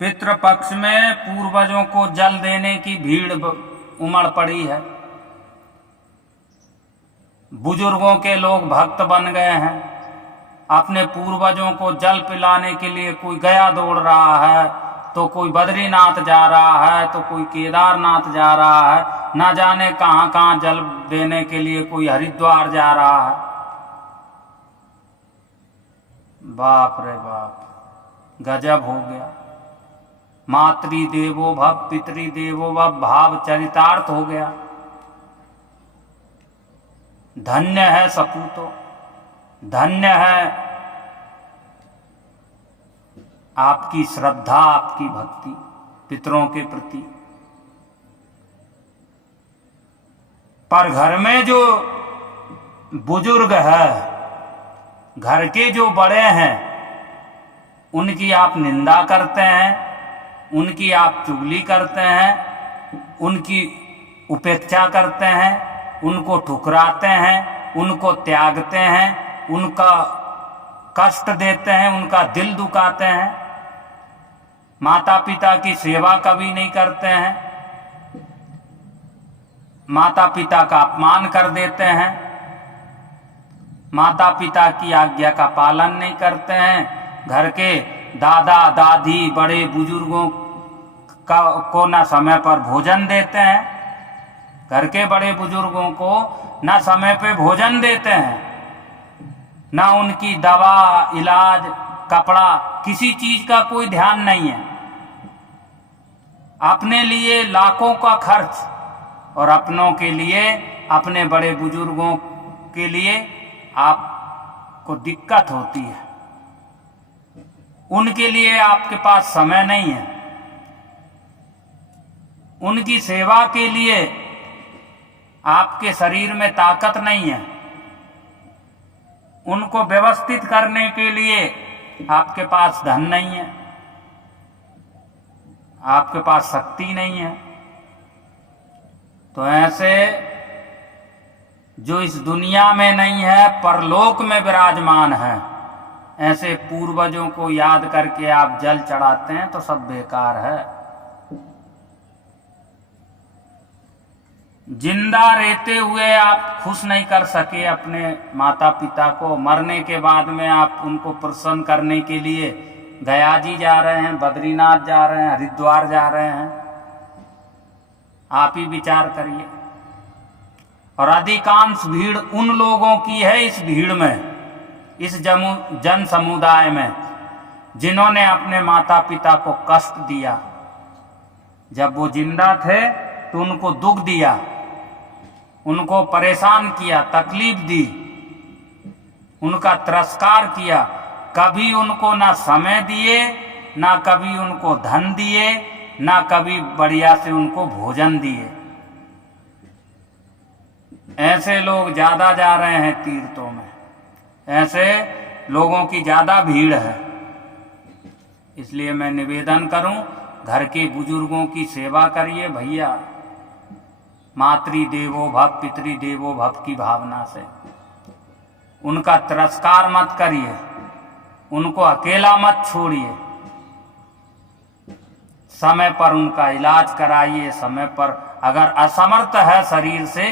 पितृपक्ष में पूर्वजों को जल देने की भीड़ उमड़ पड़ी है। बुजुर्गों के लोग भक्त बन गए हैं। अपने पूर्वजों को जल पिलाने के लिए कोई गया दौड़ रहा है, तो कोई बद्रीनाथ जा रहा है, तो कोई केदारनाथ जा रहा है, ना जाने कहां कहां जल देने के लिए कोई हरिद्वार जा रहा है। बाप रे बाप, गजब हो गया। मातृ देवो भव पितृ देवो भव भाव चरितार्थ हो गया। धन्य है सपूतो, धन्य है आपकी श्रद्धा, आपकी भक्ति पितरों के प्रति। पर घर में जो बुजुर्ग है, घर के जो बड़े हैं, उनकी आप निंदा करते हैं, उनकी आप चुगली करते हैं, उनकी उपेक्षा करते हैं, उनको ठुकराते हैं, उनको त्यागते हैं, उनका कष्ट देते हैं, उनका दिल दुखाते हैं। माता पिता की सेवा कभी नहीं करते हैं, माता पिता का अपमान कर देते हैं, माता पिता की आज्ञा का पालन नहीं करते हैं। घर के दादा दादी बड़े बुजुर्गों को ना समय पर भोजन देते हैं, घर के बड़े बुजुर्गों को ना समय पे भोजन देते हैं, ना उनकी दवा इलाज कपड़ा किसी चीज का कोई ध्यान नहीं है। अपने लिए लाखों का खर्च और अपनों के लिए, अपने बड़े बुजुर्गों के लिए आपको दिक्कत होती है। उनके लिए आपके पास समय नहीं है, उनकी सेवा के लिए आपके शरीर में ताकत नहीं है, उनको व्यवस्थित करने के लिए आपके पास धन नहीं है, आपके पास शक्ति नहीं है। तो ऐसे जो इस दुनिया में नहीं है, परलोक में विराजमान है, ऐसे पूर्वजों को याद करके आप जल चढ़ाते हैं तो सब बेकार है। जिंदा रहते हुए आप खुश नहीं कर सके अपने माता पिता को, मरने के बाद में आप उनको प्रसन्न करने के लिए गया जी जा रहे हैं, बद्रीनाथ जा रहे हैं, हरिद्वार जा रहे हैं। आप ही विचार करिए। और अधिकांश भीड़ उन लोगों की है इस भीड़ में, इस जन समुदाय में, जिन्होंने अपने माता पिता को कष्ट दिया। जब वो जिंदा थे तो उनको दुख दिया, उनको परेशान किया, तकलीफ दी, उनका तिरस्कार किया। कभी उनको ना समय दिए, ना कभी उनको धन दिए, ना कभी बढ़िया से उनको भोजन दिए। ऐसे लोग ज्यादा जा रहे हैं तीर्थों में, ऐसे लोगों की ज्यादा भीड़ है। इसलिए मैं निवेदन करूं, घर के बुजुर्गों की सेवा करिए भैया। मातृ देवो भव पितृ देवो भव की भावना से उनका तिरस्कार मत करिए, उनको अकेला मत छोड़िए। समय पर उनका इलाज कराइए, समय पर अगर असमर्थ है शरीर से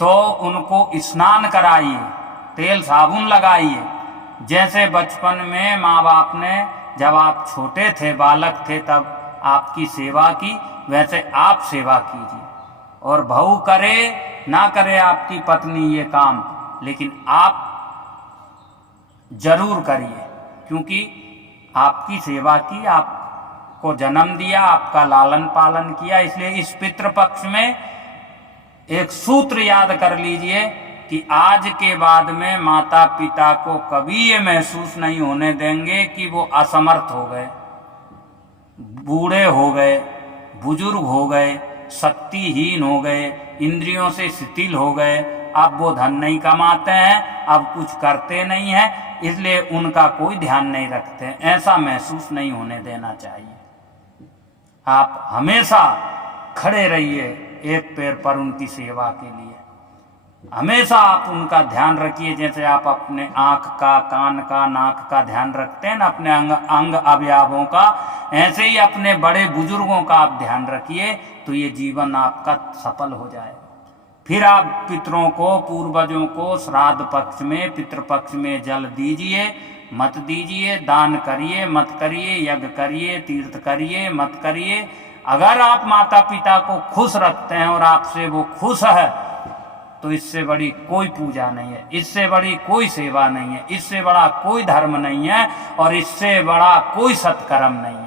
तो उनको स्नान कराइए, तेल साबुन लगाइए। जैसे बचपन में माँ बाप ने, जब आप छोटे थे, बालक थे, तब आपकी सेवा की, वैसे आप सेवा कीजिए। और बहू करे ना करे आपकी पत्नी ये काम, लेकिन आप जरूर करिए, क्योंकि आपकी सेवा की, आपको जन्म दिया, आपका लालन पालन किया। इसलिए इस पितृपक्ष में एक सूत्र याद कर लीजिए कि आज के बाद में माता पिता को कभी ये महसूस नहीं होने देंगे कि वो असमर्थ हो गए, बूढ़े हो गए, बुजुर्ग हो गए, शक्तिहीन हो गए, इंद्रियों से शिथिल हो गए, अब वो धन नहीं कमाते हैं, अब कुछ करते नहीं हैं, इसलिए उनका कोई ध्यान नहीं रखते हैं। ऐसा महसूस नहीं होने देना चाहिए। आप हमेशा खड़े रहिए एक पैर पर उनकी सेवा के लिए। हमेशा आप उनका ध्यान रखिए, जैसे आप अपने आँख का, कान का, नाक का ध्यान रखते हैं ना, अपने अंग अवयवों का, ऐसे ही अपने बड़े बुजुर्गों का आप ध्यान रखिए, तो ये जीवन आपका सफल हो जाएगा। फिर आप पितरों को, पूर्वजों को श्राद्ध पक्ष में, पितृपक्ष में जल दीजिए, मत दीजिए, दान करिए मत करिए, यज्ञ करिए, तीर्थ करिए मत करिए। अगर आप माता पिता को खुश रखते हैं और आपसे वो खुश है, तो इससे बड़ी कोई पूजा नहीं है, इससे बड़ी कोई सेवा नहीं है, इससे बड़ा कोई धर्म नहीं है, और इससे बड़ा कोई सत्कर्म नहीं है।